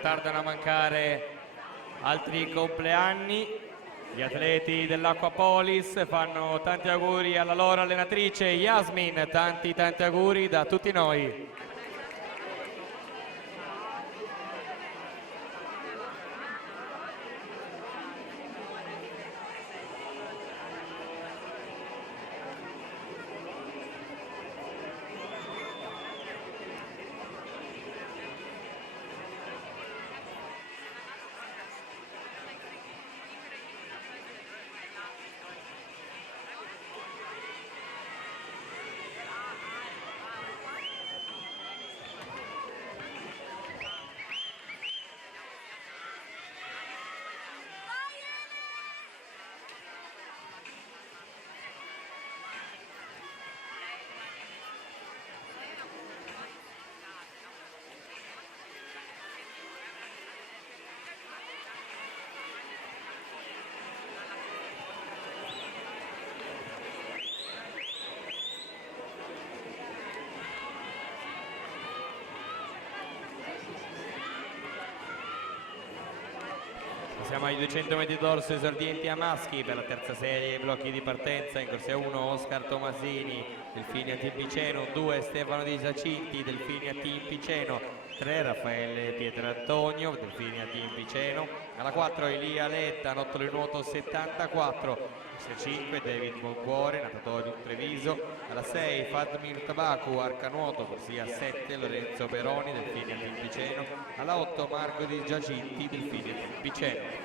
non tardano a mancare altri compleanni. Gli atleti dell'Acquapolis fanno tanti auguri alla loro allenatrice Yasmin, tanti auguri da tutti noi. Siamo ai 200 metri dorso esordienti a maschi per la terza serie, blocchi di partenza. In corsia 1 Oscar Tomasini, Delfini a Team Piceno, 2 Stefano Di Giacinti, Delfini a Team Piceno, 3 Raffaele Pietrantonio, Delfini a Team Piceno, alla 4 Elia Letta, nottolo di nuoto 74, corsia 5 David Boncuore, natatorio Treviso, alla 6 Fadmir Tabacu, arcanuoto, corsia 7 Lorenzo Peroni, Delfini a Team Piceno, alla 8 Marco Di Giacinti, Delfini a Team Piceno.